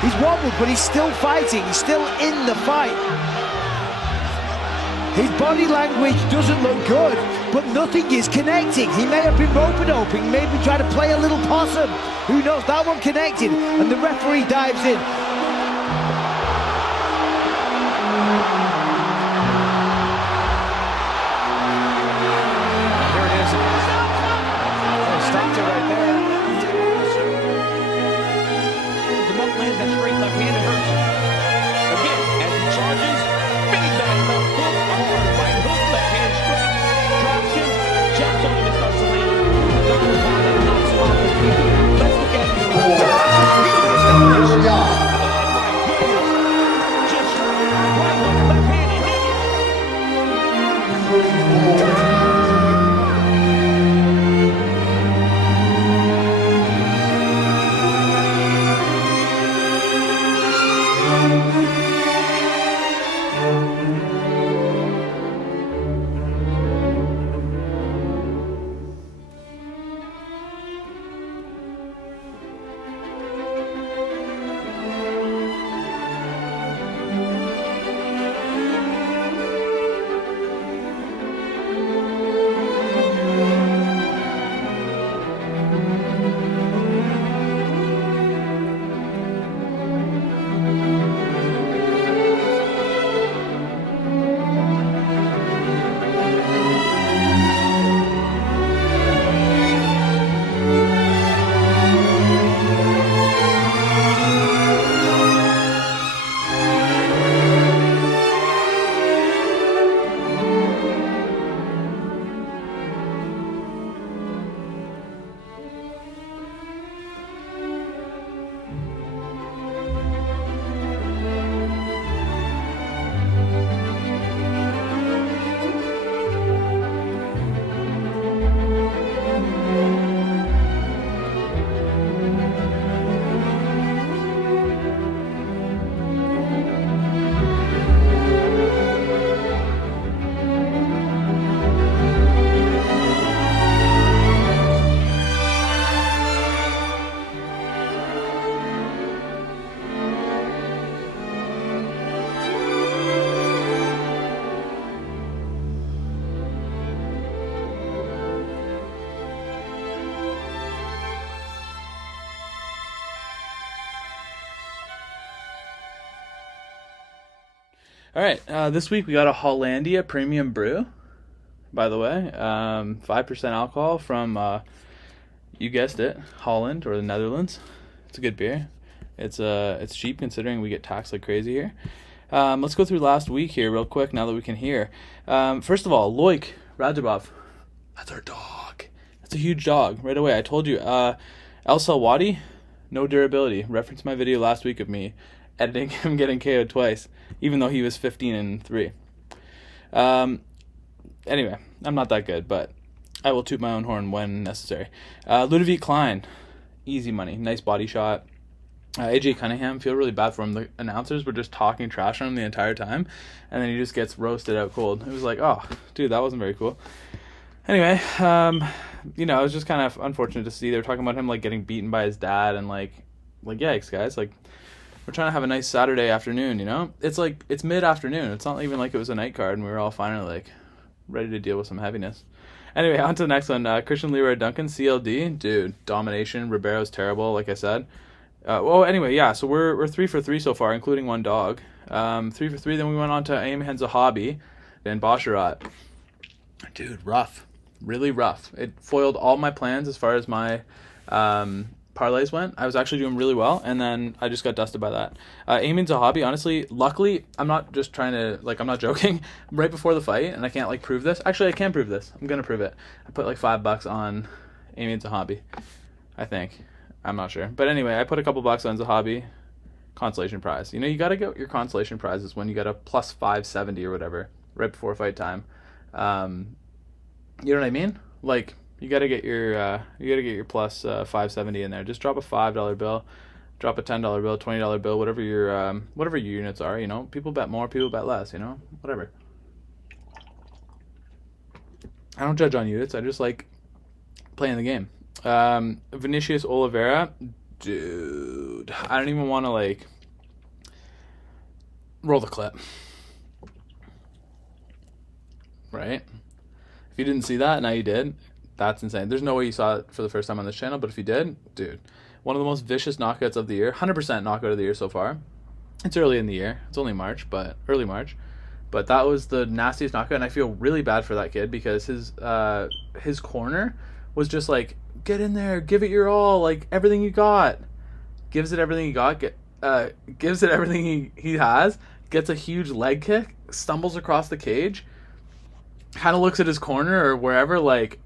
He's wobbled, but he's still fighting. He's still in the fight. His body language doesn't look good, but nothing is connecting. He may have been rope-a-doping, maybe trying to play a little possum. Who knows? That one connected, and the referee dives in. Here it is. Stopped it right there. The monk lands that straight left hand and hurts. Again, as he charges, big back left hook, hard right hook, left hand straight, drops him, jumps on him and starts to land. Vergara knocks him off his feet. Let's look at this. Just right hook, left hand, and hit it. All right, this week we got a Hollandia Premium Brew, by the way. 5% alcohol from, you guessed it, Holland or the Netherlands. It's a good beer. It's cheap considering we get taxed like crazy here. Let's go through last week here real quick now that we can hear. First of all, Loik Rajabov. That's our dog. That's a huge dog. Right away, I told you. El Salwadi, no durability. Reference my video last week of me editing him getting KO'd twice, even though he was 15-3. Anyway, I'm not that good, but I will toot my own horn when necessary. Ludovic Klein, easy money, nice body shot. AJ Cunningham, feel really bad for him. The announcers were just talking trash on him the entire time, and then he just gets roasted out cold. It was like, oh, dude, that wasn't very cool. Anyway, it was just kind of unfortunate to see. They were talking about him like getting beaten by his dad, and like yikes, guys. Like, we're trying to have a nice Saturday afternoon, you know? It's like, it's mid-afternoon. It's not even like it was a night card, and we were all finally like ready to deal with some heaviness. Anyway, on to the next one. Christian Leroy Duncan, CLD, dude, domination. Ribeiro's terrible, like I said. Anyway, yeah, so we're 3 for 3 so far, including one dog. 3 for 3, then we went on to Ayman Zahabi, then Basharat. Dude, rough. Really rough. It foiled all my plans as far as my parlays went. I was actually doing really well, and then I just got dusted by that. Ayman Zahabi, honestly, luckily, I'm not just trying to, I'm not joking. Right before the fight, and I can't, prove this. Actually, I can prove this. I'm going to prove it. I put, $5 on Ayman Zahabi, I think. I'm not sure. But anyway, I put a couple bucks on Zahabi. Consolation prize. You know, you got to get your consolation prizes when you got a plus 570 or whatever right before fight time. You know what I mean? You got to get your plus 570 in there. Just drop a $5 bill, drop a $10 bill, $20 bill, whatever your units are, you know. People bet more, people bet less, you know. Whatever. I don't judge on units. I just like playing the game. Vinicius Oliveira, dude, I don't even want to like roll the clip. Right? If you didn't see that, now you did. That's insane. There's no way you saw it for the first time on this channel, but if you did, dude, one of the most vicious knockouts of the year. 100% knockout of the year so far. It's early in the year. It's only March, but early March. But that was the nastiest knockout, and I feel really bad for that kid because his corner was just like, get in there, give it your all, like everything you got. Gives it everything he got, gives it everything he has, gets a huge leg kick, stumbles across the cage, kind of looks at his corner or wherever like,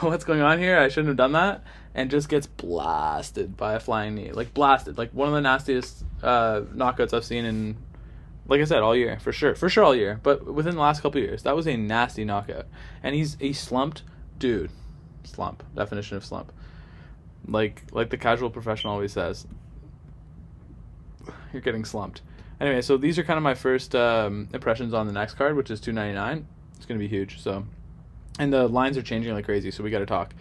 what's going on here? I shouldn't have done that. And just gets blasted by a flying knee. Like blasted. Like one of the nastiest knockouts I've seen in, like I said, all year. For sure all year. But within the last couple of years. That was a nasty knockout. And he slumped. Dude. Slump. Definition of slump. Like the casual professional always says. You're getting slumped. Anyway, so these are kind of my first impressions on the next card, which is $2.99. It's going to be huge. So, and the lines are changing like crazy, so we got to talk.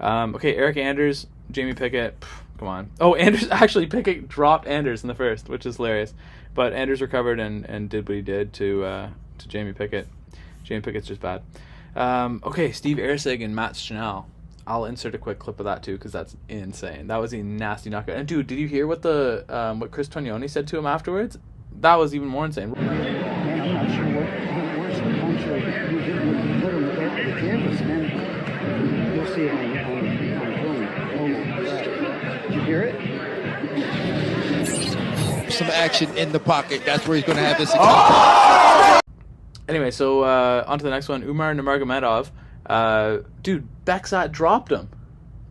Okay, Eric Anders, Jamie Pickett, come on. Oh, Anders, actually, Pickett dropped Anders in the first, which is hilarious. But Anders recovered and did what he did to Jamie Pickett. Jamie Pickett's just bad. Okay, Steve Ersig and Matt Schnell. I'll insert a quick clip of that too, because that's insane. That was a nasty knockout. And dude, did you hear what what Chris Tognoni said to him afterwards? That was even more insane. I'm not sure what worse than punch or you hit him with the canvas, man. You'll see it on film. Did you hear it? Some action in the pocket. That's where he's going to have this. Oh! Anyway, so on to the next one. Umar Nurmagomedov. Dude, Beksat dropped him.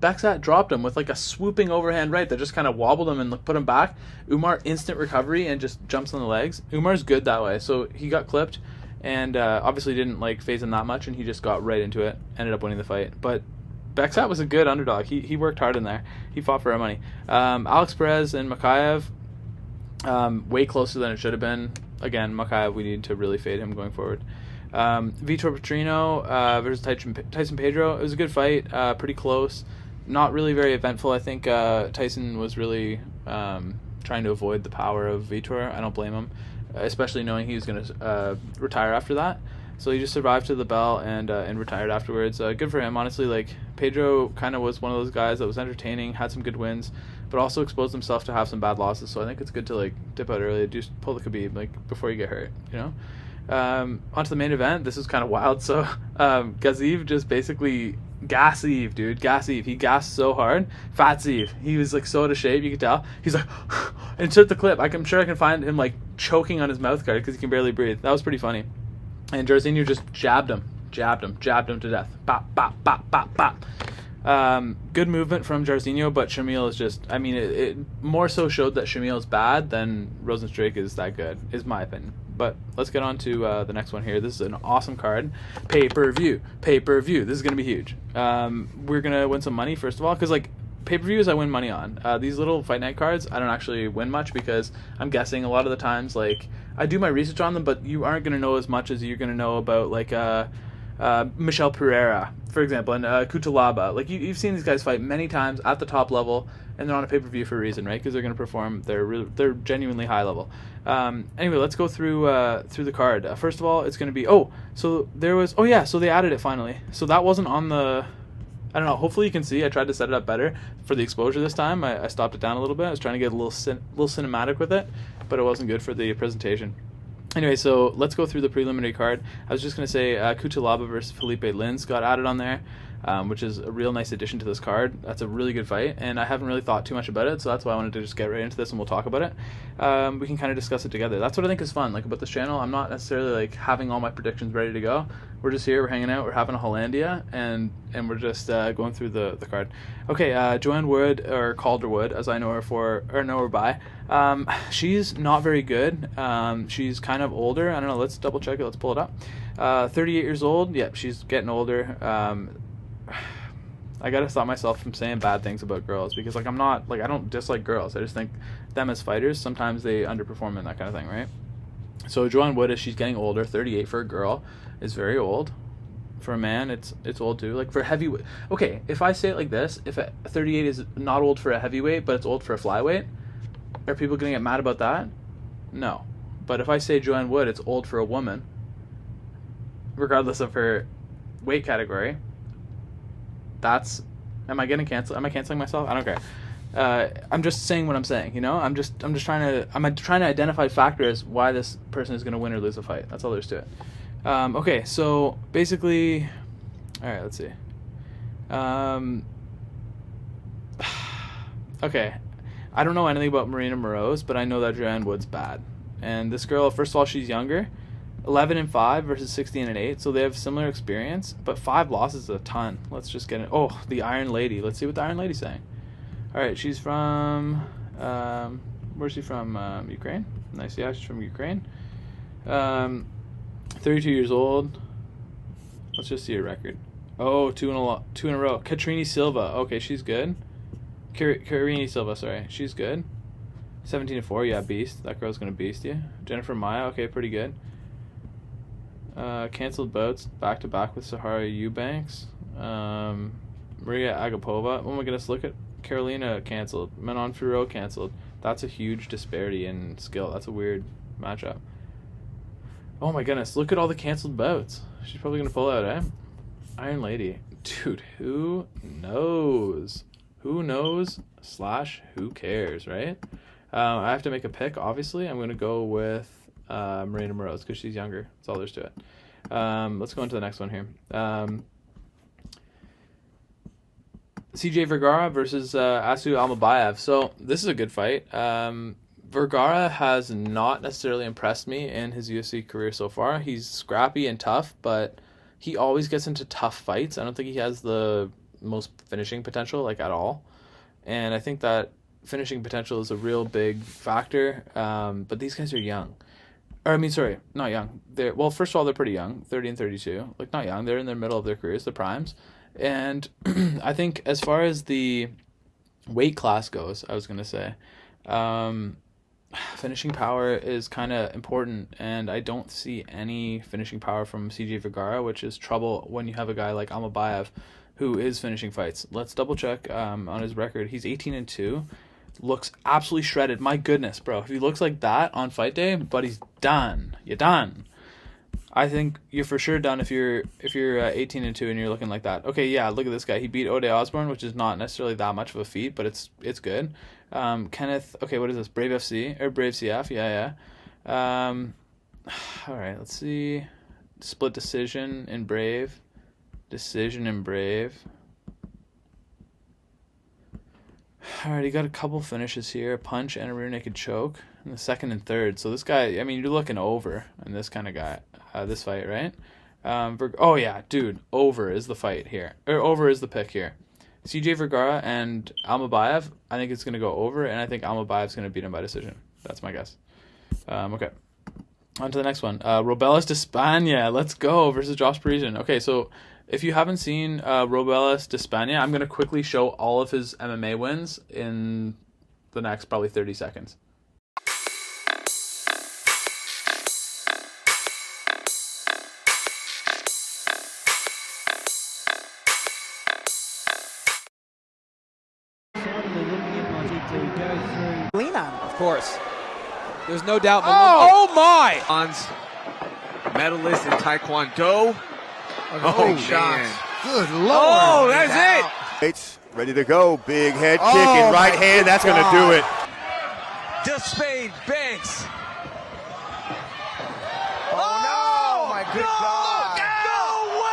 Beksat dropped him with like a swooping overhand right that just kind of wobbled him and put him back. Umar instant recovery and just jumps on the legs. Umar's good that way. So he got clipped and obviously didn't like phase him that much, and he just got right into it. Ended up winning the fight. But Beksat was a good underdog. He worked hard in there. He fought for our money. Alex Perez and Makayev, way closer than it should have been. Again, Makayev, we need to really fade him going forward. Vitor Petrino versus Tyson Pedro. It was a good fight. Pretty close. Not really very eventful. I think Tyson was really trying to avoid the power of Vitor. I don't blame him, especially knowing he was going to retire after that. So he just survived to the bell and retired afterwards. Good for him, honestly. Like Pedro kind of was one of those guys that was entertaining, had some good wins, but also exposed himself to have some bad losses. So I think it's good to like dip out early, just pull the Khabib like before you get hurt, you know. Onto the main event. This is kind of wild. So Gaziv just basically Gaziv, dude. Gaziv. He gasped so hard. Fatziv. He was like so out of shape, you could tell. He's like insert the clip. I'm sure I can find him like choking on his mouth guard because he can barely breathe. That was pretty funny. And Jairzinho just jabbed him to death. Bop, bop, bop, bop, bop. Good movement from Jairzinho, but Shamil is just, I mean, it more so showed that Shamil is bad than Rozenstruik is that good, is my opinion. But let's get on to the next one here. This is an awesome card. Pay-per-view. This is going to be huge. We're going to win some money, first of all, because, like, pay-per-views I win money on. These little Fight Night cards, I don't actually win much because I'm guessing a lot of the times, like, I do my research on them, but you aren't going to know as much as you're going to know about, like, Michel Pereira, for example, and Cutelaba. Like, you've seen these guys fight many times at the top level, and they're on a pay-per-view for a reason, right? Because they're going to perform. They're genuinely high level. Anyway, let's go through the card. First of all, it's going to be so they added it finally. So that wasn't on the. I don't know. Hopefully you can see. I tried to set it up better for the exposure this time. I stopped it down a little bit. I was trying to get a little cinematic with it, but it wasn't good for the presentation. Anyway, so let's go through the preliminary card. I was just going to say Cutelaba versus Felipe Lins got added on there, which is a real nice addition to this card. That's a really good fight, and I haven't really thought too much about it, so that's why I wanted to just get right into this and we'll talk about it. We can kind of discuss it together. That's what I think is fun, like, about this channel. I'm not necessarily like having all my predictions ready to go. We're just here, we're hanging out, we're having a Hollandia, and we're just going through the card. Okay, Joanne Wood, or Calderwood, as I know her by. She's not very good. She's kind of older. I don't know. Let's double check it. Let's pull it up. 38 years old. Yep, she's getting older. I gotta stop myself from saying bad things about girls because, like, I don't dislike girls. I just think them as fighters, sometimes they underperform in that kind of thing, right? So Joanne Wood, as she's getting older, 38 for a girl, is very old. For a man, it's old too. Like for heavyweight. Okay, if I say it like this, if a 38 is not old for a heavyweight, but it's old for a flyweight, are people gonna get mad about that? No. But if I say Joanne Wood, it's old for a woman, regardless of her weight category, am I getting canceled? Am I canceling myself? I don't care. I'm just saying what I'm saying, you know? I'm trying to identify factors why this person is going to win or lose a fight. That's all there is to it. Okay, so basically, all right, let's see. Okay, I don't know anything about Marina Moroz, but I know that Joanne Wood's bad. And this girl, first of all, she's younger, 11-5 versus 16-8, so they have similar experience, but 5 losses is a ton. Let's just get it. Oh, the Iron Lady. Let's see what the Iron Lady's saying. All right, she's from, where's she from? Ukraine? Nice, yeah, she's from Ukraine. 32 years old. Let's just see her record. Oh, two in a row. Katrini Silva. Okay, she's good. Karini Silva, sorry. She's good. 17-4, yeah, beast. That girl's gonna beast you. Jennifer Maya, okay, pretty good. Canceled bouts back to back with Sahara Eubanks. Maria Agapova. Oh my goodness, look at Carolina canceled. Manon Fiorot canceled. That's a huge disparity in skill. That's a weird matchup. Oh my goodness, look at all the canceled bouts. She's probably gonna pull out, eh? Iron Lady. Dude, who knows? Who knows / who cares, right? I have to make a pick, obviously. I'm gonna go with Marina Moroz because she's younger. That's all there's to it. Let's go into the next one here. CJ Vergara versus Asu Almabayev. So this is a good fight. Vergara has not necessarily impressed me in his UFC career so far. He's scrappy and tough, but he always gets into tough fights. I don't think he has the most finishing potential, like, at all. And I think that finishing potential is a real big factor. But these guys are young. Or, I mean, sorry, not young. Well, first of all, they're pretty young, 30 and 32. Like, not young. They're in the middle of their careers, the primes. And I think as far as the weight class goes, I was going to say, finishing power is kind of important, and I don't see any finishing power from CJ Vergara, which is trouble when you have a guy like Almabayev who is finishing fights. Let's double check on his record. He's 18-2. Looks absolutely shredded. My goodness, bro. If he looks like that on fight day, buddy's done. You're done. I think you're for sure done if you're 18-2 and you're looking like that. Okay, yeah, look at this guy. He beat Ode Osborne, which is not necessarily that much of a feat, but it's good. Kenneth, okay, what is this? Brave FC or Brave CF? Yeah. All right, let's see. Split decision in Brave. Decision in Brave. All right, he got a couple finishes here, a punch and a rear naked choke in the second and third. So this guy, I mean, you're looking over in this kind of guy, this fight, right? Oh yeah, dude, over is the fight here, or over is the pick here. CJ Vergara and Almabayev, I think it's gonna go over, and I think Almabayev's gonna beat him by decision. That's my guess. Okay, on to the next one. Robelas Despaigne, let's go, versus Josh Parisian. Okay, so if you haven't seen Robelas Despaigne, I'm gonna quickly show all of his MMA wins in the next probably 30 seconds. Of course. There's no doubt. Oh my! Medalist in Taekwondo. Oh, shots. Good Lord. Oh, that's it. Ready to go. Big head kick and right hand. That's going to do it. Despaigne banks. Oh, no. My good God. No way.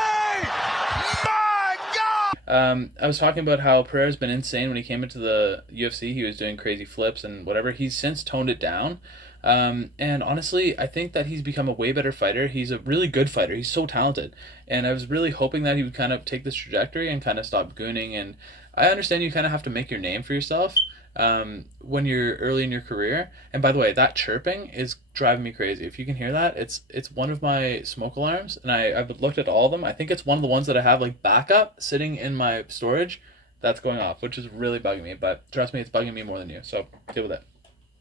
I was talking about how Pereira's been insane when he came into the UFC. He was doing crazy flips and whatever. He's since toned it down. And honestly, I think that he's become a way better fighter. He's a really good fighter. He's so talented. And I was really hoping that he would kind of take this trajectory and kind of stop gooning. And I understand you kind of have to make your name for yourself when you're early in your career. And by the way, that chirping is driving me crazy. If you can hear that, it's one of my smoke alarms. And I've looked at all of them. I think it's one of the ones that I have like backup sitting in my storage that's going off, which is really bugging me. But trust me, it's bugging me more than you. So deal with it.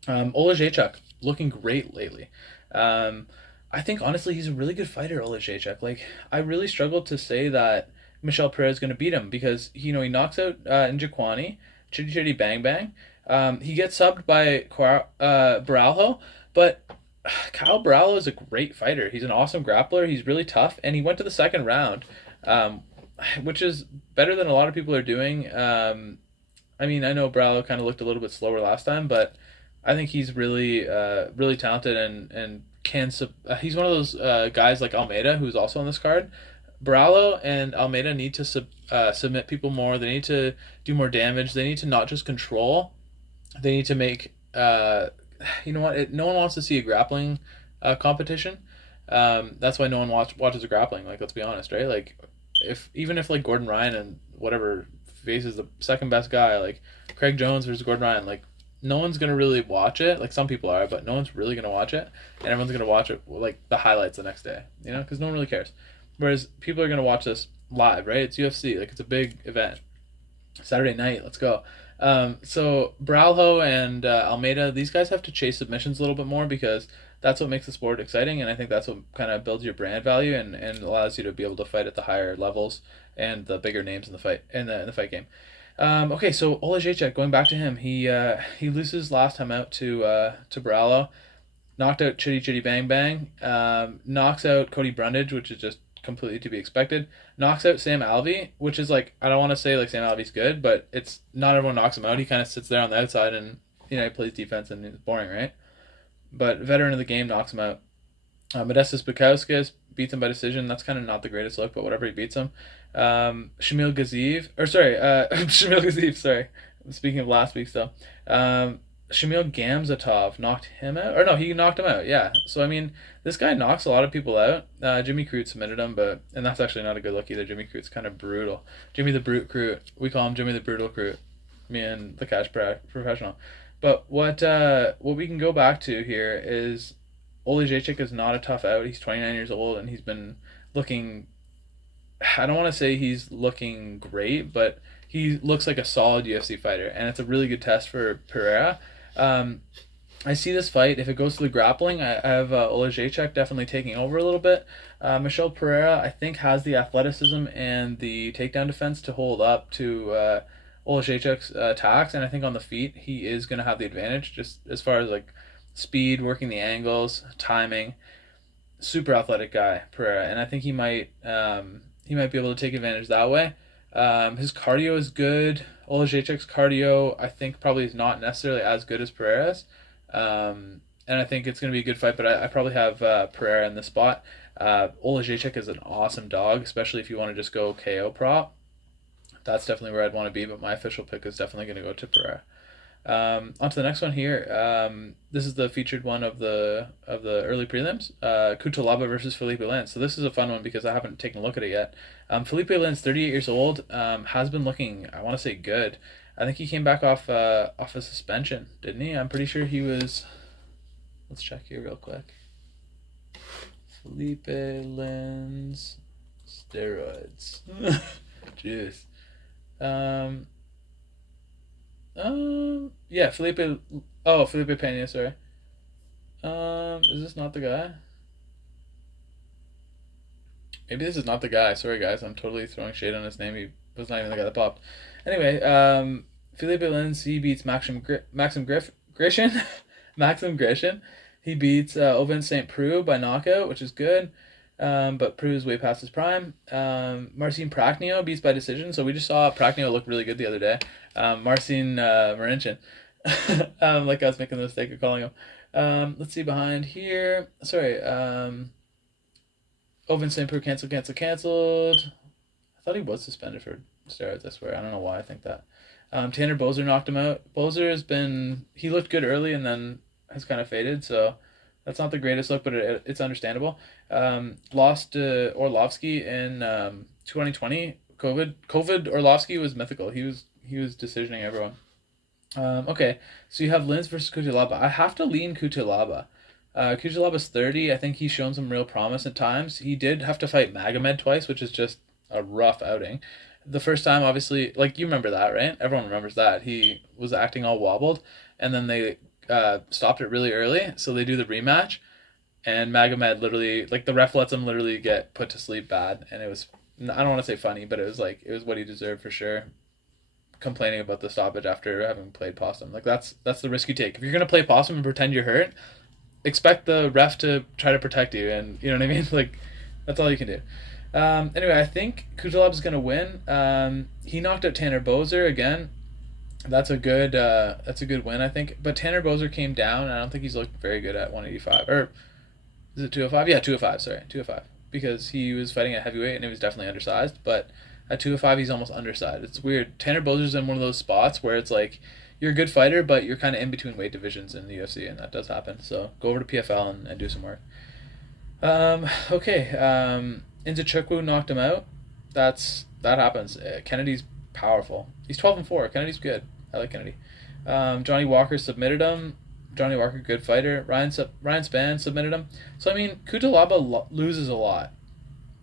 Olekseijczuk looking great lately. I think honestly he's a really good fighter, Olekseijczuk. Like I really struggled to say that Michel Pereira is going to beat him because he knocks out Njikwani, Chitty Chitty Bang Bang. He gets subbed by Baralho, but Kyle Baralho is a great fighter. He's an awesome grappler. He's really tough, and he went to the second round, which is better than a lot of people are doing. I mean, I know Baralho kind of looked a little bit slower last time, but I think he's really, really talented and can. He's one of those guys like Almeida, who's also on this card. Baralho and Almeida need to submit people more. They need to do more damage. They need to not just control. They need to make. You know what? No one wants to see a grappling competition. That's why no one watches a grappling. Like, let's be honest, right? Like, even if like Gordon Ryan and whatever faces the second best guy, like Craig Jones versus Gordon Ryan, like no one's gonna really watch it. Like some people are, but no one's really gonna watch it, and everyone's gonna watch it like the highlights the next day. You know, because no one really cares. Whereas people are gonna watch this live, right? It's UFC, like it's a big event. Saturday night, let's go. So Baralho and Almeida, these guys have to chase submissions a little bit more because that's what makes the sport exciting, and I think that's what kind of builds your brand value and allows you to be able to fight at the higher levels and the bigger names in the fight in the fight game. Okay, so Olekseijczuk, going back to him, he loses last time out to Baralho, knocked out Chitty Chitty Bang Bang, knocks out Cody Brundage, which is just completely to be expected, knocks out Sam Alvey, which is like, I don't want to say like Sam Alvey's good, but it's not everyone knocks him out. He kind of sits there on the outside and he plays defense and it's boring, right? But veteran of the game knocks him out. Modestas Bukauskas beats him by decision. That's kind of not the greatest look, but whatever, he beats him. Shamil Gaziev, sorry. Speaking of last week still. Shamil Gamzatov knocked him out. Or no, he knocked him out, yeah. So, I mean, this guy knocks a lot of people out. Jimmy Crute submitted him, and that's actually not a good look either. Jimmy Crute's kind of brutal. Jimmy the Brute Crute. We call him Jimmy the Brutal Crute. Me and the Cash Professional. But what we can go back to here is Olekseijczuk is not a tough out. He's 29 years old, and he's been looking... I don't want to say he's looking great, but he looks like a solid UFC fighter, and it's a really good test for Pereira. I see this fight, if it goes to the grappling, I have Olekseijczuk definitely taking over a little bit. Michel Pereira, I think, has the athleticism and the takedown defense to hold up to Olekseijczuk's attacks, and I think on the feet, he is going to have the advantage, just as far as like speed, working the angles, timing. Super athletic guy, Pereira, and I think he might be able to take advantage that way. His cardio is good. Olekseijczuk's cardio, I think, probably is not necessarily as good as Pereira's. And I think it's going to be a good fight, but I probably have Pereira in this spot. Olekseijczuk is an awesome dog, especially if you want to just go KO prop. That's definitely where I'd want to be, but my official pick is definitely going to go to Pereira. On to the next one here. This is the featured one of the early prelims. Cutelaba versus Felipe Lins. So this is a fun one because I haven't taken a look at it yet. Felipe Lins, 38 years old, has been looking, I want to say, good. I think he came back off a suspension, didn't he? I'm pretty sure he was. Let's check here real quick. Felipe Lins steroids. Jeez. Yeah, Felipe Pena, sorry. Is this not the guy? Maybe this is not the guy. Sorry, guys. I'm totally throwing shade on his name. He was not even the guy that popped. Anyway, Felipe Lins, he beats Maxim Grishin. Maxim Grishin. He beats Ovince St. Preux by knockout, which is good. But Preux is way past his prime. Marcin Prachnio beats by decision. So we just saw Prachnio look really good the other day. Marcin Marincin. Like I was making the mistake of calling him. Let's see behind here. Sorry. Ovince St. Preux canceled. I thought he was suspended for steroids, I swear. I don't know why I think that. Tanner Boser knocked him out. Boser he looked good early and then has kind of faded, so that's not the greatest look, but it's understandable. Lost to Orlovsky in 2020. COVID Orlovsky was mythical. He was decisioning everyone. Okay, so you have Lins versus Cutelaba. I have to lean Cutelaba. Cutelaba's 30. I think he's shown some real promise at times. He did have to fight Magomed twice, which is just a rough outing. The first time, obviously, like, you remember that, right? Everyone remembers that. He was acting all wobbled, and then they stopped it really early, so they do the rematch. And Magomed literally, like, the ref lets him literally get put to sleep bad, and it was, I don't want to say funny, but it was like, it was what he deserved for sure. Complaining about the stoppage after having played possum, like that's the risk you take. If you're gonna play possum and pretend you're hurt, expect the ref to try to protect you, and you know what I mean. Like, that's all you can do. Anyway, I think Cutelaba going to win. He knocked out Tanner Boser again. That's a good win, I think. But Tanner Boser came down, and I don't think he's looked very good at 185. Or is it 205? Yeah, 205. Sorry, 205. Because he was fighting at heavyweight, and he was definitely undersized. But at 205, he's almost undersized. It's weird. Tanner Boser's in one of those spots where it's like, you're a good fighter, but you're kind of in between weight divisions in the UFC, and that does happen. So go over to PFL and do some work. Okay. Yadong knocked him out. That happens. Kennedy's powerful. He's 12-4. Kennedy's good. I like Kennedy. Johnny Walker submitted him. Johnny Walker, good fighter. Ryan Spann submitted him. So I mean, Cutelaba loses a lot.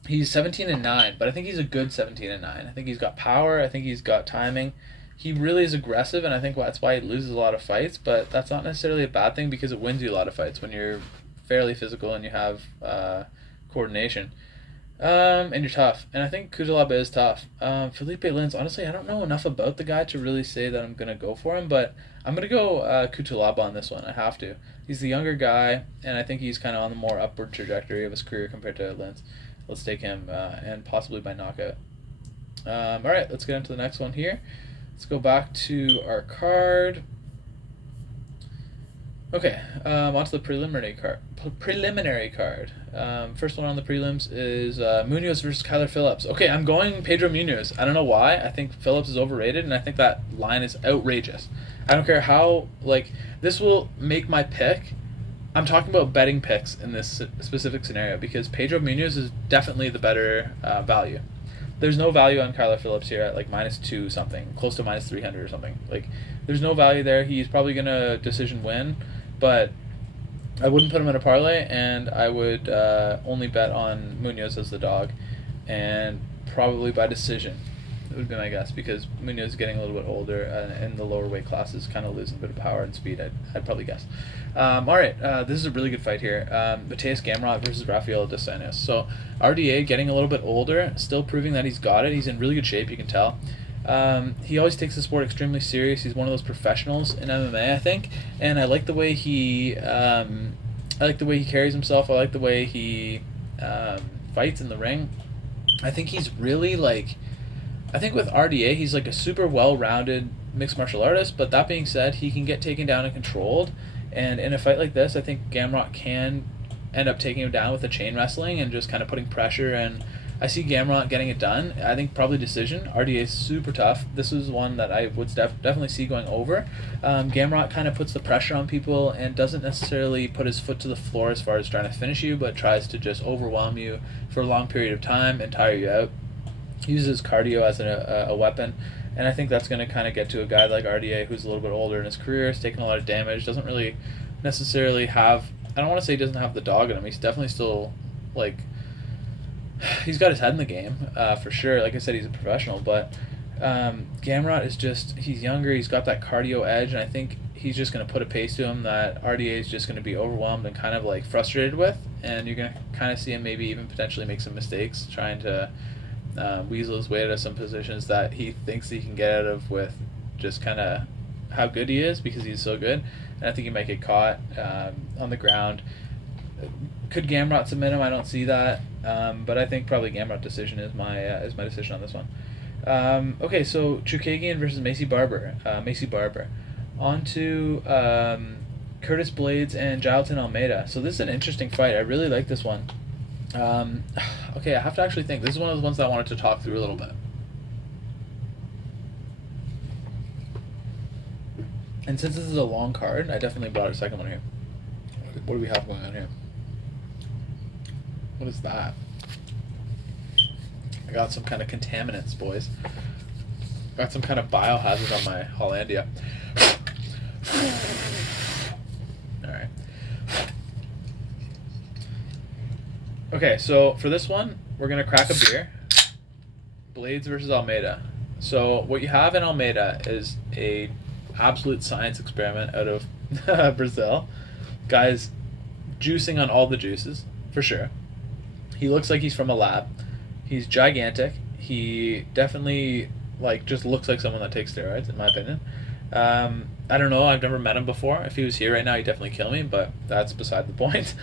He's 17-9, but I think he's a good 17-9. I think he's got power. I think he's got timing. He really is aggressive, and I think that's why he loses a lot of fights. But that's not necessarily a bad thing because it wins you a lot of fights when you're fairly physical and you have coordination. And you're tough. And I think Cutelaba is tough. Felipe Lins, honestly, I don't know enough about the guy to really say that I'm going to go for him, but I'm going to go Cutelaba on this one. I have to. He's the younger guy, and I think he's kind of on the more upward trajectory of his career compared to Lins. Let's take him, and possibly by knockout. All right, let's get into the next one here. Let's go back to our card. Okay, onto the preliminary card. First one on the prelims is Munhoz versus Kyler Phillips. Okay, I'm going Pedro Munhoz. I don't know why. I think Phillips is overrated, and I think that line is outrageous. I don't care how, like, this will make my pick. I'm talking about betting picks in this specific scenario because Pedro Munhoz is definitely the better value. There's no value on Kyler Phillips here at like -2 something, close to -300 or something. Like, there's no value there. He's probably gonna decision win, but I wouldn't put him in a parlay, and I would only bet on Munhoz as the dog, and probably by decision. It would be my guess because Munhoz is getting a little bit older and the lower weight classes kind of losing a bit of power and speed. I'd probably guess. All right, this is a really good fight here. Mateus Gamrot versus Rafael dos Anjos. So RDA getting a little bit older, still proving that he's got it. He's in really good shape, you can tell. He always takes the sport extremely serious. He's one of those professionals in MMA, I think, and I like the way he carries himself. I like the way he fights in the ring. I think he's really like. I think with RDA, he's like a super well-rounded mixed martial artist, but that being said, he can get taken down and controlled, and in a fight like this, I think Gamrot can end up taking him down with the chain wrestling and just kind of putting pressure, and I see Gamrot getting it done. I think probably decision. RDA is super tough. This is one that I would definitely see going over. Gamrot kind of puts the pressure on people and doesn't necessarily put his foot to the floor as far as trying to finish you, but tries to just overwhelm you for a long period of time and tire you out. Uses cardio as a weapon, and I think that's going to kind of get to a guy like RDA who's a little bit older in his career, has taken a lot of damage, doesn't really necessarily have, I don't want to say he doesn't have the dog in him, he's definitely still, like, he's got his head in the game, for sure. Like I said, he's a professional, but Gamrot is just, he's younger, he's got that cardio edge, and I think he's just going to put a pace to him that RDA is just going to be overwhelmed and kind of, like, frustrated with, and you're going to kind of see him maybe even potentially make some mistakes trying to weasel his way out of some positions that he thinks he can get out of with just kind of how good he is because he's so good. And I think he might get caught on the ground. Could Gamrot submit him? I don't see that, but I think probably Gamrot decision is my decision on this one. Okay, so Chookagian versus Macy Barber. On to Curtis Blaydes and Jailton Almeida. So this is an interesting fight. I really like this one. Okay, I have to actually think. This is one of the ones that I wanted to talk through a little bit. And since this is a long card, I definitely brought a second one here. What do we have going on here? What is that? I got some kind of contaminants, boys. Got some kind of biohazard on my Hollandia. Alright. Okay, so for this one, we're going to crack a beer. Blaydes versus Almeida. So what you have in Almeida is a absolute science experiment out of Brazil. Guy's juicing on all the juices, for sure. He looks like he's from a lab. He's gigantic. He definitely just looks like someone that takes steroids, in my opinion. I don't know. I've never met him before. If he was here right now, he'd definitely kill me, but that's beside the point.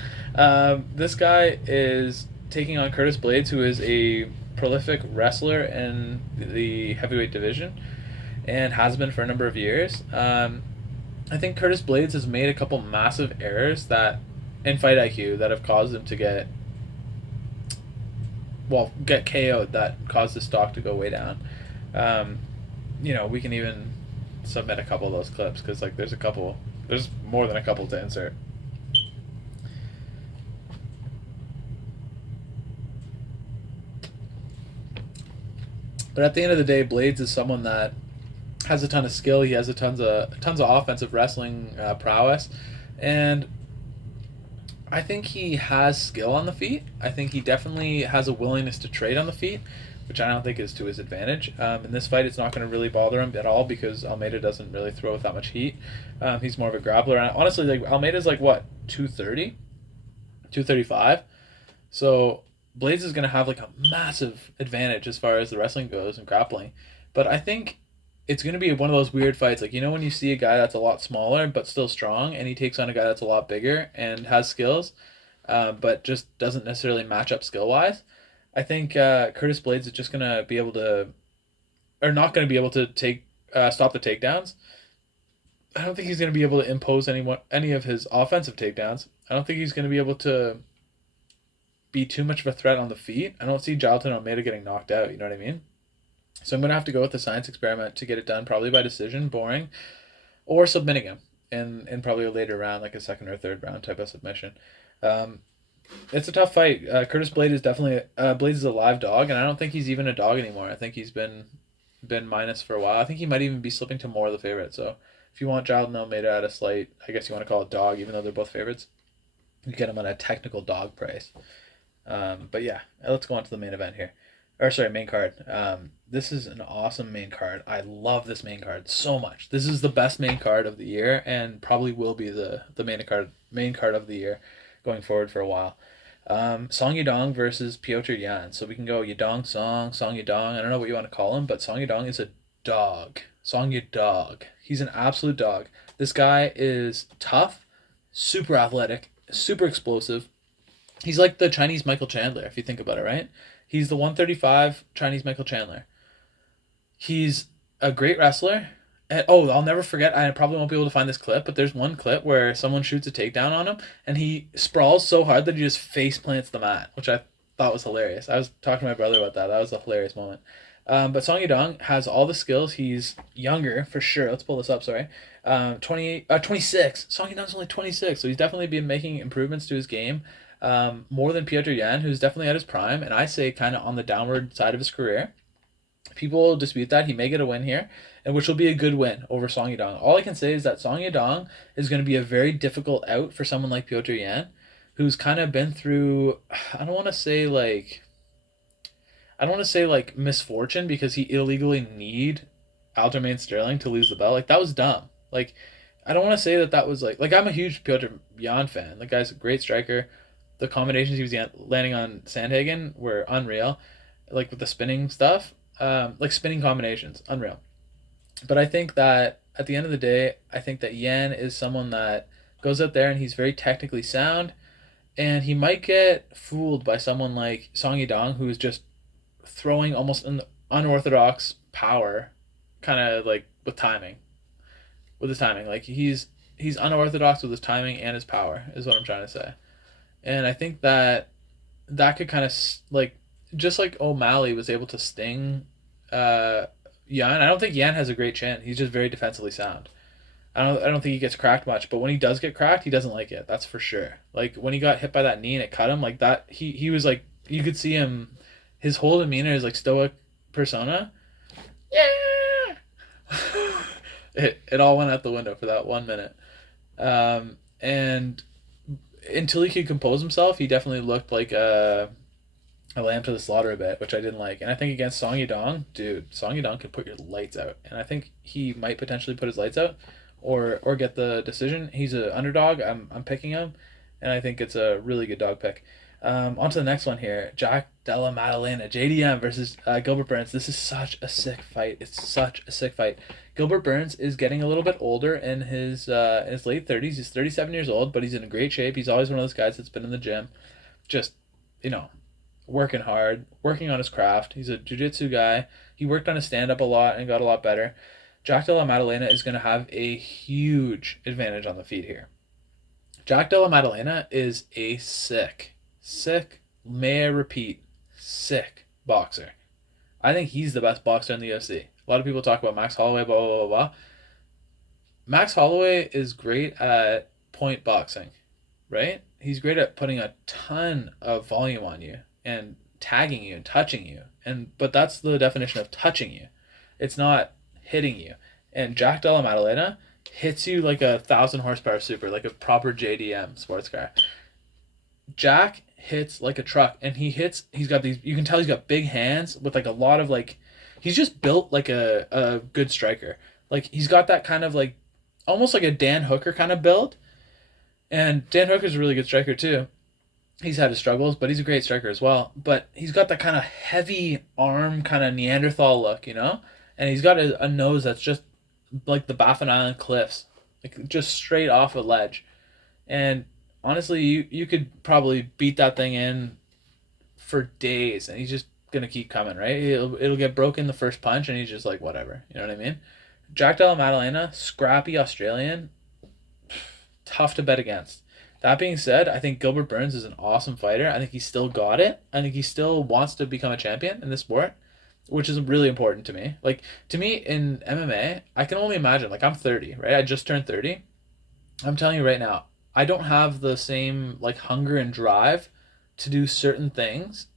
This guy is taking on Curtis Blaydes, who is a prolific wrestler in the heavyweight division and has been for a number of years. I think Curtis Blaydes has made a couple massive errors that in fight IQ that have caused him to get KO'd, that caused his stock to go way down. We can even submit a couple of those clips because there's more than a couple to insert. But at the end of the day, Blaydes is someone that has a ton of skill. He has tons of offensive wrestling prowess, and I think he has skill on the feet. I think he definitely has a willingness to trade on the feet, which I don't think is to his advantage. In this fight, it's not going to really bother him at all because Almeida doesn't really throw with that much heat. He's more of a grappler, and honestly, Almeida's 230, 235, so Blaydes is going to have a massive advantage as far as the wrestling goes and grappling. But I think it's going to be one of those weird fights. When you see a guy that's a lot smaller but still strong, and he takes on a guy that's a lot bigger and has skills, but just doesn't necessarily match up skill-wise. I think Curtis Blaydes is just going to be able to, or not going to be able to stop the takedowns. I don't think he's going to be able to impose any of his offensive takedowns. I don't think he's going to be able to be too much of a threat on the feet. I don't see Jailton Almeida getting knocked out, you know what I mean? So I'm going to have to go with the science experiment to get it done, probably by decision, boring, or submitting him in probably a later round, like a second or third round type of submission. It's a tough fight. Curtis Blaydes is definitely Blaydes is a live dog, and I don't think he's even a dog anymore. I think he's been minus for a while. I think he might even be slipping to more of the favorite. So if you want Jailton Almeida at a slight, I guess you want to call it dog, even though they're both favorites, you get him at a technical dog price. But yeah, let's go on to the main event here. Main card. This is an awesome main card. I love this main card so much. This is the best main card of the year, and probably will be the main card of the year going forward for a while. Song Yadong versus Petr Yan. So we can go Yadong, Song Yadong. I don't know what you want to call him, but Song Yadong is a dog. Song Yadong. He's an absolute dog. This guy is tough, super athletic, super explosive. He's like the Chinese Michael Chandler, if you think about it, right? He's the 135 Chinese Michael Chandler. He's a great wrestler. And, I'll never forget, I probably won't be able to find this clip, but there's one clip where someone shoots a takedown on him, and he sprawls so hard that he just face plants the mat, which I thought was hilarious. I was talking to my brother about that. That was a hilarious moment. But Song Yadong has all the skills. He's younger, for sure. Let's pull this up, sorry. 26. Song Yadong's only 26, so he's definitely been making improvements to his game. More than Petr Yan, who's definitely at his prime, and I say kind of on the downward side of his career. People dispute that. He may get a win here, and which will be a good win over Song Yadong. All I can say is that Song Yadong is going to be a very difficult out for someone like Petr Yan, who's kind of been through, I don't want to say misfortune, because he illegally need Aljamain Sterling to lose the belt. That was dumb. I don't want to say that was I'm a huge Petr Yan fan. The guy's a great striker. The combinations he was landing on Sandhagen were unreal, with the spinning stuff, spinning combinations, unreal. But I think that at the end of the day, I think that Yan is someone that goes out there and he's very technically sound, and he might get fooled by someone like Song Yadong, who is just throwing almost an unorthodox power, kind of with his timing. He's unorthodox with his timing and his power, is what I'm trying to say. And I think that could kind of just like O'Malley was able to sting Yan. I don't think Yan has a great chin. He's just very defensively sound. I don't think he gets cracked much, but when he does get cracked, he doesn't like it. That's for sure. When he got hit by that knee and it cut him that, he was you could see him, his whole demeanor is stoic persona. Yeah. It all went out the window for that 1 minute. And until he could compose himself, he definitely looked like a lamb to the slaughter a bit, which I didn't like. And I think against Song Yadong, Song Yadong could put your lights out. And I think he might potentially put his lights out or get the decision. He's an underdog. I'm picking him. and I think it's a really good dog pick. On to the next one here. Jack Della Maddalena, JDM versus Gilbert Burns. This is such a sick fight. It's such a sick fight. Gilbert Burns is getting a little bit older in his late 30s. He's 37 years old, but he's in great shape. He's always one of those guys that's been in the gym, just, working hard, working on his craft. He's a jiu-jitsu guy. He worked on his stand-up a lot and got a lot better. Jack Della Maddalena is going to have a huge advantage on the feet here. Jack Della Maddalena is a sick, may I repeat, sick boxer. I think he's the best boxer in the UFC. A lot of people talk about Max Holloway, blah, blah, blah, blah. Max Holloway is great at point boxing, right? He's great at putting a ton of volume on you and tagging you and touching you. But that's the definition of touching you. It's not hitting you. And Jack Della Maddalena hits you like a 1,000 horsepower super, like a proper JDM sports car. Jack hits like a truck, and he's got these, you can tell he's got big hands with like a lot of like, he's just built like a good striker. Like he's got that kind of like, almost like a Dan Hooker kind of build. And Dan Hooker's a really good striker too. He's had his struggles, but he's a great striker as well. But he's got that kind of heavy arm, kind of Neanderthal look, And he's got a nose that's just like the Baffin Island cliffs, like just straight off a ledge. And honestly, you could probably beat that thing in for days, and he's just gonna keep coming, right? It'll get broken the first punch, and he's just like, whatever. You know what I mean? Jack Della Maddalena, scrappy Australian, tough to bet against. That being said, I think Gilbert Burns is an awesome fighter. I think he's still got it. I think he still wants to become a champion in this sport, which is really important to me. Like, to me, in MMA, I can only imagine, like, I'm 30, right? I just turned 30. I'm telling you right now, I don't have the same, like, hunger and drive to do certain things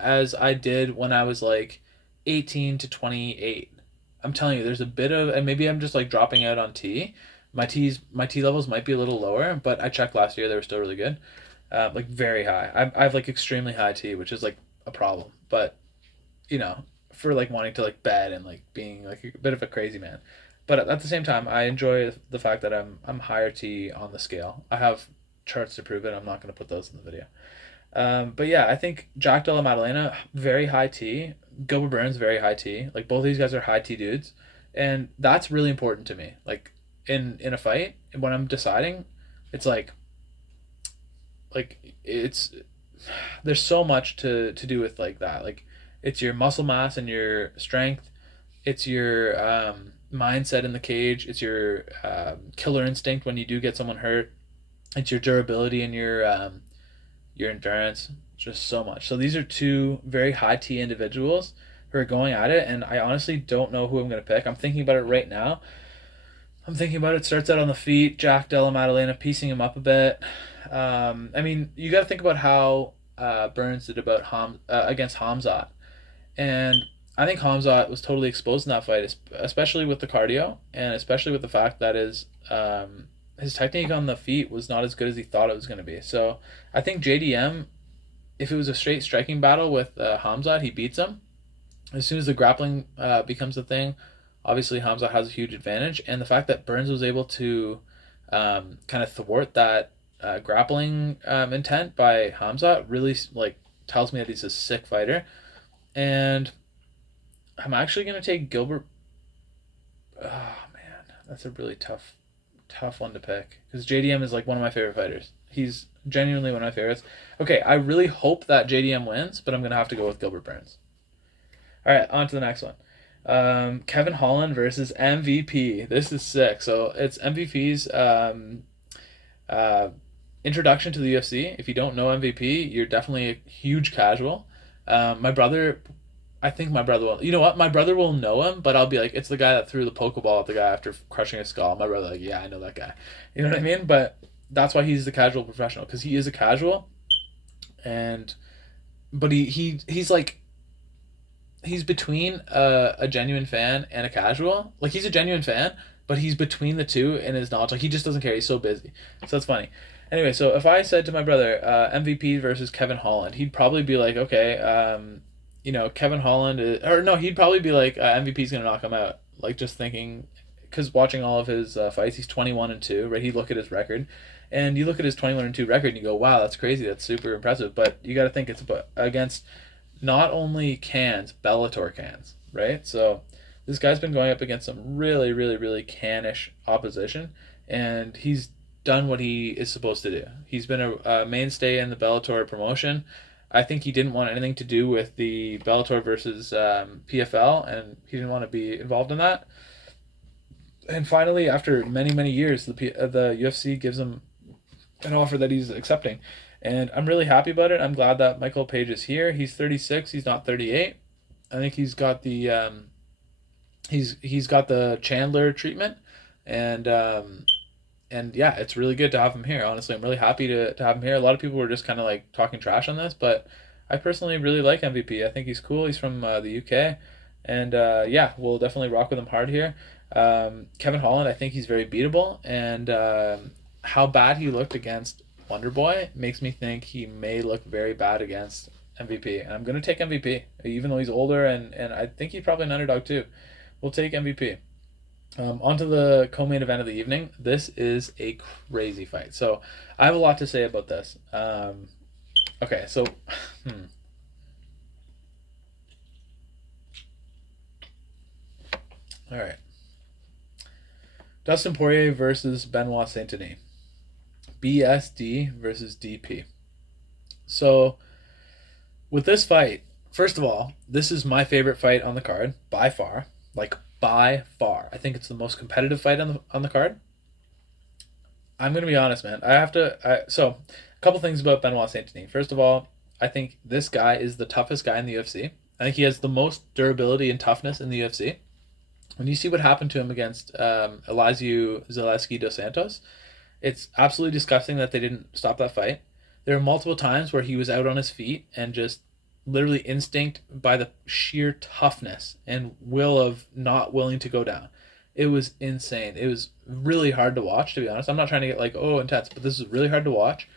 as I did when I was, like, 18 to 28. I'm telling you, there's a bit of, and maybe I'm just, like, dropping out on T. My T levels might be a little lower, but I checked last year, they were still really good. Like, very high. I have, like, extremely high T, which is, like, a problem. But, for like wanting to like bet and like being like a bit of a crazy man, but at the same time I enjoy the fact that I'm higher T on the scale. I have charts to prove it. I'm not going to put those in the video. But yeah, I think Jack Della Maddalena, very high T. Gilbert Burns, very high T. Like both these guys are high T dudes, and that's really important to me. Like in a fight, when I'm deciding, it's like it's there's so much to do with like that. Like it's your muscle mass and your strength. It's your mindset in the cage. It's your killer instinct when you do get someone hurt. It's your durability and your endurance. Just so much. So these are two very high T individuals who are going at it, and I honestly don't know who I'm going to pick. I'm thinking about it right now. Starts out on the feet. Jack Della Maddalena, piecing him up a bit. I mean, you got to think about how Burns did against Hamzat. And I think Hamzat was totally exposed in that fight, especially with the cardio, and especially with the fact that his technique on the feet was not as good as he thought it was going to be. So I think JDM, if it was a straight striking battle with Hamzat, he beats him. As soon as the grappling becomes a thing, obviously Hamzat has a huge advantage. And the fact that Burns was able to kind of thwart that grappling intent by Hamzat really like tells me that he's a sick fighter. And I'm actually going to take Gilbert. Oh, man. That's a really tough one to pick. Because JDM is like one of my favorite fighters. He's genuinely one of my favorites. Okay, I really hope that JDM wins, but I'm going to have to go with Gilbert Burns. All right, on to the next one. Kevin Holland versus MVP. This is sick. So it's MVP's introduction to the UFC. If you don't know MVP, you're definitely a huge casual. I think my brother will. You know what? My brother will know him, but I'll be like, it's the guy that threw the Pokeball at the guy after crushing his skull. My brother, like, yeah, I know that guy. You know what I mean? But that's why he's the casual professional, because he is a casual, but he's like, he's between a genuine fan and a casual. Like he's a genuine fan, but he's between the two in his knowledge. Like he just doesn't care. He's so busy. So that's funny. Anyway, so if I said to my brother, MVP versus Kevin Holland, he'd probably be like, okay, Kevin Holland he'd probably be like, MVP's going to knock him out. Like, just thinking, because watching all of his fights, he's 21-2, right? You look at his record, and you look at his 21-2 record, and you go, wow, that's crazy. That's super impressive. But you got to think it's against not only cans, Bellator cans, right? So this guy's been going up against some really, really, really canish opposition, and he's done what he is supposed to do. He's been a mainstay in the Bellator promotion. I think he didn't want anything to do with the Bellator versus PFL, and he didn't want to be involved in that. And finally, after many, many years, the UFC gives him an offer that he's accepting. And I'm really happy about it. I'm glad that Michael Page is here. He's 36. He's not 38. I think he's got the he's got the Chandler treatment, and yeah, it's really good to have him here. Honestly, I'm really happy to have him here. A lot of people were just kind of like talking trash on this, but I personally really like MVP. I think he's cool. He's from the UK, and yeah, we'll definitely rock with him hard here. Kevin Holland, I think he's very beatable, and how bad he looked against Wonderboy makes me think he may look very bad against MVP, and I'm going to take MVP, even though he's older, and I think he's probably an underdog too. We'll take MVP. On to the co-main event of the evening. This is a crazy fight. So I have a lot to say about this. Okay, so all right. Dustin Poirier versus Benoit Saint-Denis. BSD versus DP. So with this fight, first of all, this is my favorite fight on the card by far. Like by far. I think it's the most competitive fight on the card. I'm going to be honest, man. So, a couple things about Benoit Saint-Denis. First of all, I think this guy is the toughest guy in the UFC. I think he has the most durability and toughness in the UFC. When you see what happened to him against Elizeu Zaleski dos Santos, it's absolutely disgusting that they didn't stop that fight. There are multiple times where he was out on his feet and just literally instinct by the sheer toughness and will of not willing to go down. It was insane. It was really hard to watch, to be honest. I'm not trying to get like, intense, but this is really hard to watch.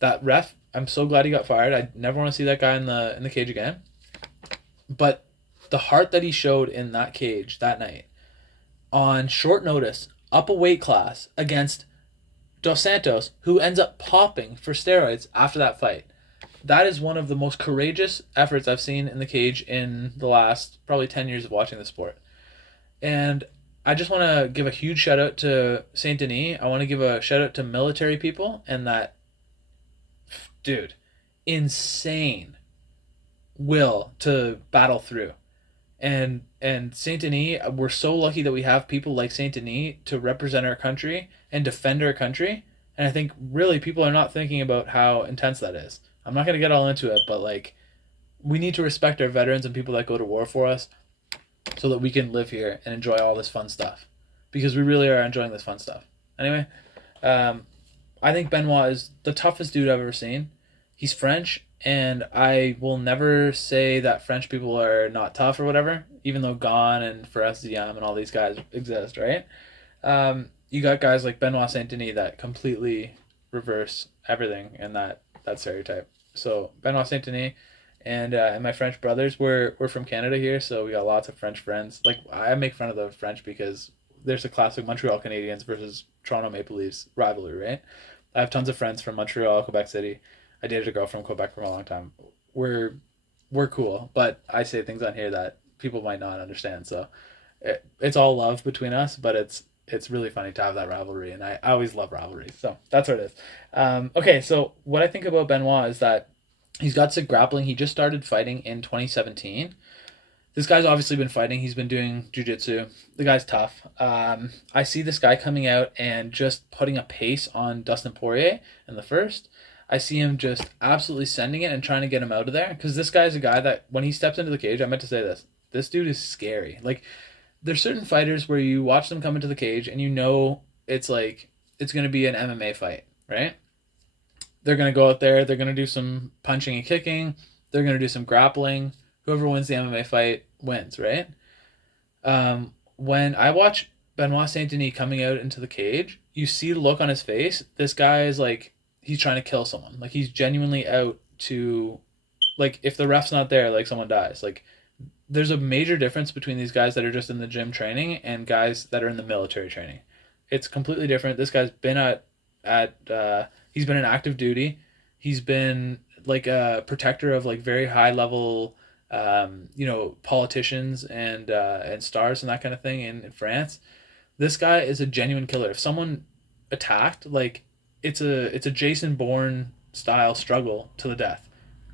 That ref, I'm so glad he got fired. I never want to see that guy in the cage again. But the heart that he showed in that cage that night, on short notice, up a weight class against Dos Santos, who ends up popping for steroids after that fight. That is one of the most courageous efforts I've seen in the cage in the last probably 10 years of watching the sport. And I just want to give a huge shout out to Saint Denis. I want to give a shout out to military people and that, dude, insane will to battle through. And Saint Denis, we're so lucky that we have people like Saint Denis to represent our country and defend our country. And I think really people are not thinking about how intense that is. I'm not going to get all into it, but like, we need to respect our veterans and people that go to war for us so that we can live here and enjoy all this fun stuff, because we really are enjoying this fun stuff. Anyway, I think Benoit is the toughest dude I've ever seen. He's French, and I will never say that French people are not tough or whatever, even though Gon and Fares Diam and all these guys exist, right? You got guys like Benoit Saint-Denis that completely reverse everything in that stereotype. So Benoit Saint-Denis and my French brothers, we're from Canada here, so we got lots of French friends. Like, I make fun of the French because there's a classic Montreal Canadiens versus Toronto Maple Leafs rivalry, right? I have tons of friends from Montreal, Quebec City. I dated a girl from Quebec for a long time. We're cool, but I say things on here that people might not understand. So it's all love between us, but it's really funny to have that rivalry, and I always love rivalries. So that's what it is. Okay, so what I think about Benoit is that he's got sick grappling. He just started fighting in 2017. This guy's obviously been fighting. He's been doing jiu-jitsu. The guy's tough. I see this guy coming out and just putting a pace on Dustin Poirier in the first. I see him just absolutely sending it and trying to get him out of there, because this guy's a guy that when he steps into the cage, I meant to say this dude is scary. Like, there's certain fighters where you watch them come into the cage and you know it's like it's going to be an MMA fight, right? They're going to go out there, they're going to do some punching and kicking, they're going to do some grappling. Whoever wins the MMA fight wins, right? When I watch Benoit Saint-Denis coming out into the cage, you see the look on his face. This guy is like, he's trying to kill someone. Like, he's genuinely out to, like, if the ref's not there, like, someone dies. Like, there's a major difference between these guys that are just in the gym training and guys that are in the military training. It's completely different. This guy's been he's been in active duty. He's been like a protector of like very high level, politicians and stars and that kind of thing in France. This guy is a genuine killer. If someone attacked, like it's a Jason Bourne style struggle to the death.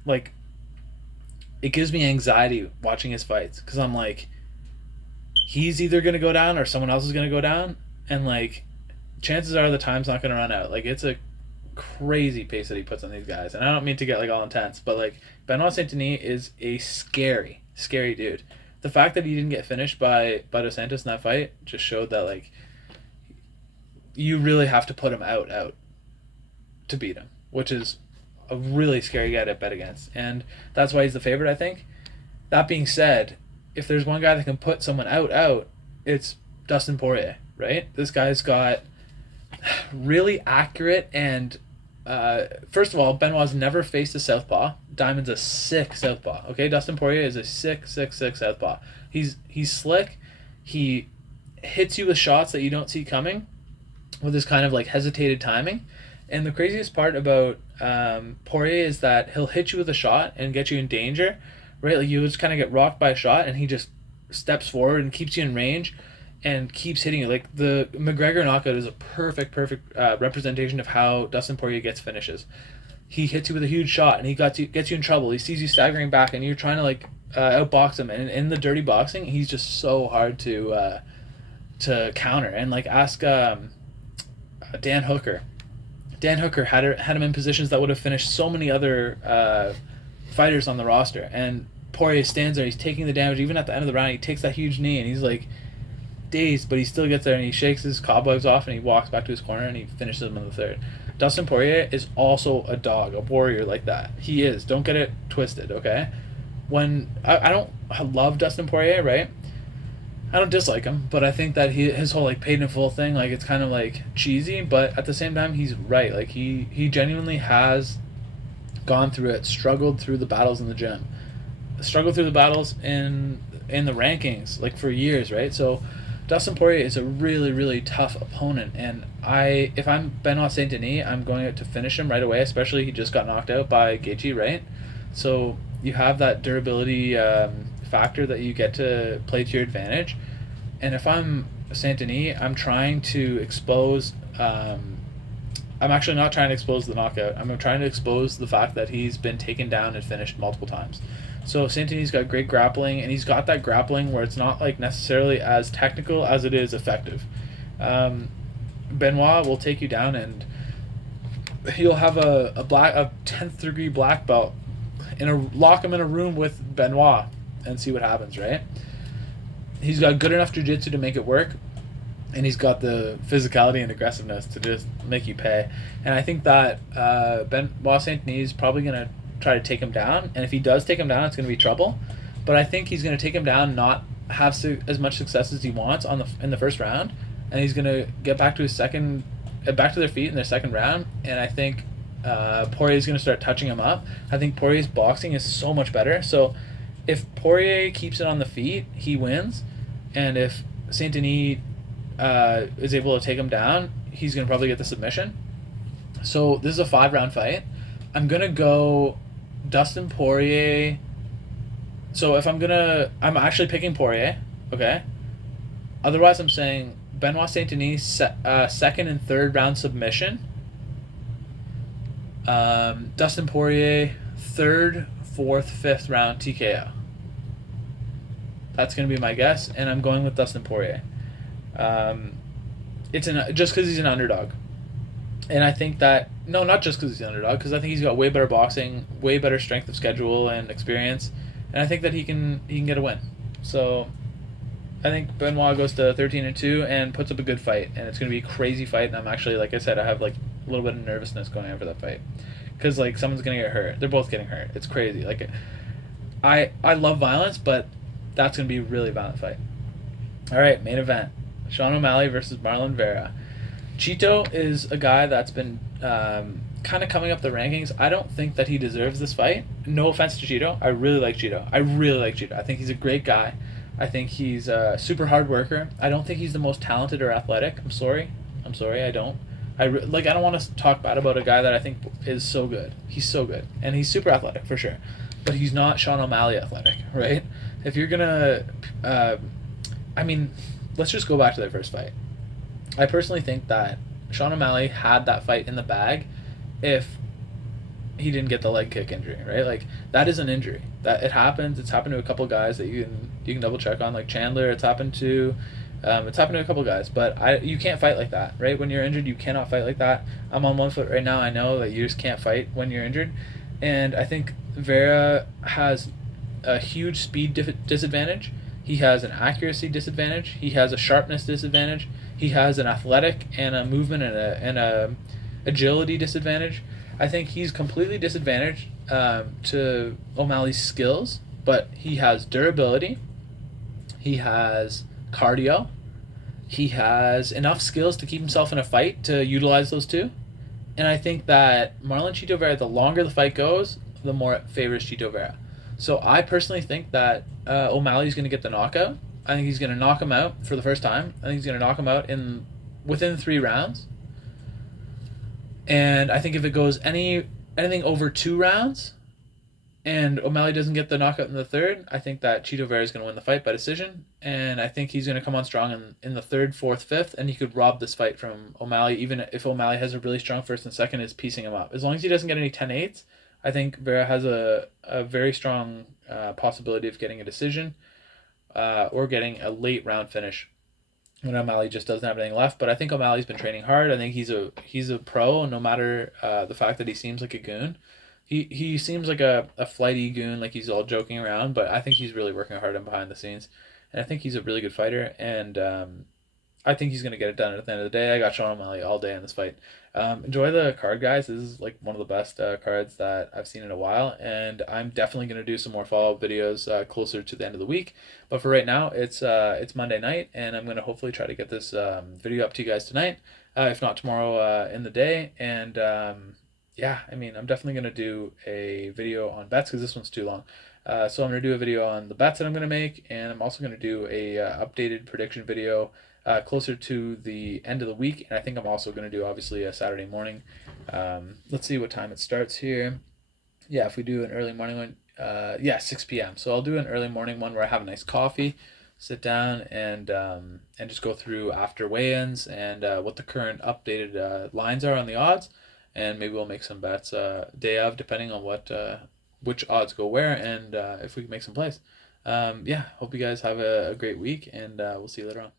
Like, it gives me anxiety watching his fights because I'm like, he's either going to go down or someone else is going to go down, and like chances are the time's not going to run out. Like, it's a crazy pace that he puts on these guys, and I don't mean to get like all intense, but like Benoit Saint-Denis is a scary dude. The fact that he didn't get finished by Dos Santos in that fight just showed that like you really have to put him out to beat him, which is a really scary guy to bet against, and that's why he's the favorite, I think. That being said, if there's one guy that can put someone out, it's Dustin Poirier, right? This guy's got really accurate and first of all, Benoit's never faced a southpaw. Diamond's a sick southpaw. Okay, Dustin Poirier is a sick southpaw. He's slick. He hits you with shots that you don't see coming, with this kind of like hesitated timing. And the craziest part about Poirier is that he'll hit you with a shot and get you in danger, right? Like you just kind of get rocked by a shot, and he just steps forward and keeps you in range and keeps hitting you. Like the McGregor knockout is a perfect representation of how Dustin Poirier gets finishes. He hits you with a huge shot, and he gets you in trouble. He sees you staggering back, and you're trying to like outbox him. And in the dirty boxing, he's just so hard to counter. And like ask Dan Hooker. Dan Hooker had him in positions that would have finished so many other fighters on the roster. And Poirier stands there. He's taking the damage. Even at the end of the round, he takes that huge knee, and he's like dazed, but he still gets there, and he shakes his cobwebs off, and he walks back to his corner, and he finishes him in the third. Dustin Poirier is also a dog, a warrior like that. He is. Don't get it twisted, okay? When I love Dustin Poirier, right? I don't dislike him, but I think that his whole like paid in full thing, like it's kind of like cheesy, but at the same time he's right. Like he genuinely has gone through it, struggled through the battles in the gym, struggled through the battles in the rankings like for years, right? So Dustin Poirier is a really tough opponent, and if I'm Benoit Saint-Denis, I'm going out to finish him right away, especially he just got knocked out by Gaethje, right? So you have that durability factor that you get to play to your advantage. And if I'm Saint-Denis, I'm trying to expose I'm actually not trying to expose the knockout. I'm trying to expose the fact that he's been taken down and finished multiple times. So Saint-Denis got great grappling, and he's got that grappling where it's not like necessarily as technical as it is effective. Benoit will take you down, and he'll have a 10th degree black belt lock him in a room with Benoit and see what happens, right? He's got good enough jiu-jitsu to make it work, and he's got the physicality and aggressiveness to just make you pay. And I think that Benoit Saint-Denis is probably going to try to take him down, and if he does take him down, it's going to be trouble. But I think he's going to take him down, not have as much success as he wants in the first round, and he's going to get back to back to their feet in their second round. And I think Poirier is going to start touching him up. I think Poirier's boxing is so much better. So if Poirier keeps it on the feet, he wins. And if Saint-Denis is able to take him down, he's going to probably get the submission. So this is a 5-round fight. I'm going to go Dustin Poirier. So if I'm actually picking Poirier, okay? Otherwise, I'm saying Benoit Saint-Denis second and third round submission. Dustin Poirier third, fourth, fifth round TKO. That's going to be my guess, and I'm going with Dustin Poirier. Just because he's an underdog. And I think that, no, not just because he's an underdog, because I think he's got way better boxing, way better strength of schedule and experience, and I think that he can get a win. So I think Benoit goes to 13-2 and puts up a good fight, and it's going to be a crazy fight. And I'm actually, like I said, I have like a little bit of nervousness going on for that fight, because like someone's going to get hurt. They're both getting hurt. It's crazy. Like I love violence, but that's going to be a really violent fight. All right, main event: Sean O'Malley versus Marlon Vera. Cheeto is a guy that's been kind of coming up the rankings. I don't think that he deserves this fight. No offense to Cheeto. I really like Cheeto. I think he's a great guy. I think he's a super hard worker. I don't think he's the most talented or athletic. I'm sorry. I don't. I don't want to talk bad about a guy that I think is so good. He's so good. And he's super athletic for sure. But he's not Sean O'Malley athletic, right? If you're going to... let's just go back to their first fight. I personally think that Sean O'Malley had that fight in the bag if he didn't get the leg kick injury, right? Like, that is an injury. That it happens. It's happened to a couple guys that you can double check on, like Chandler. It's happened to a couple guys, but you can't fight like that, right? When you're injured, you cannot fight like that. I'm on one foot right now. I know that you just can't fight when you're injured, and I think Vera has a huge speed disadvantage. He has an accuracy disadvantage. He has a sharpness disadvantage. He has an athletic and a movement and a agility disadvantage. I think he's completely disadvantaged to O'Malley's skills, but he has durability. He has cardio. He has enough skills to keep himself in a fight to utilize those two. And I think that Marlon Chito Vera, the longer the fight goes, the more it favors Chito Vera. So I personally think that O'Malley's going to get the knockout. I think he's going to knock him out for the first time. I think he's going to knock him out within 3 rounds. And I think if it goes anything over 2 rounds and O'Malley doesn't get the knockout in the 3rd, I think that Chito Vera is going to win the fight by decision. And I think he's going to come on strong in the 3rd, 4th, 5th, and he could rob this fight from O'Malley, even if O'Malley has a really strong 1st and 2nd, is piecing him up. As long as he doesn't get any 10-8s, I think Vera has a very strong possibility of getting a decision or getting a late round finish when O'Malley just doesn't have anything left. But I think O'Malley's been training hard. I think he's a pro, no matter the fact that he seems like a goon. He seems like a flighty goon, like he's all joking around, but I think he's really working hard and behind the scenes. And I think he's a really good fighter, and I think he's going to get it done at the end of the day. I got Sean O'Malley all day in this fight. Enjoy the card, guys. This is like one of the best cards that I've seen in a while, and I'm definitely going to do some more follow-up videos closer to the end of the week. But for right now, it's Monday night, and I'm going to hopefully try to get this video up to you guys tonight, if not tomorrow in the day. And I'm definitely going to do a video on bets because this one's too long. So I'm going to do a video on the bets that I'm going to make, and I'm also going to do a updated prediction video closer to the end of the week. And I think I'm also going to do, obviously, a Saturday morning. Let's see what time it starts here. Yeah, if we do an early morning one, 6 p.m. So I'll do an early morning one where I have a nice coffee, sit down, and just go through after weigh-ins and what the current updated lines are on the odds. And maybe we'll make some bets day of, depending on which odds go where, and if we can make some plays. Hope you guys have a great week, and we'll see you later on.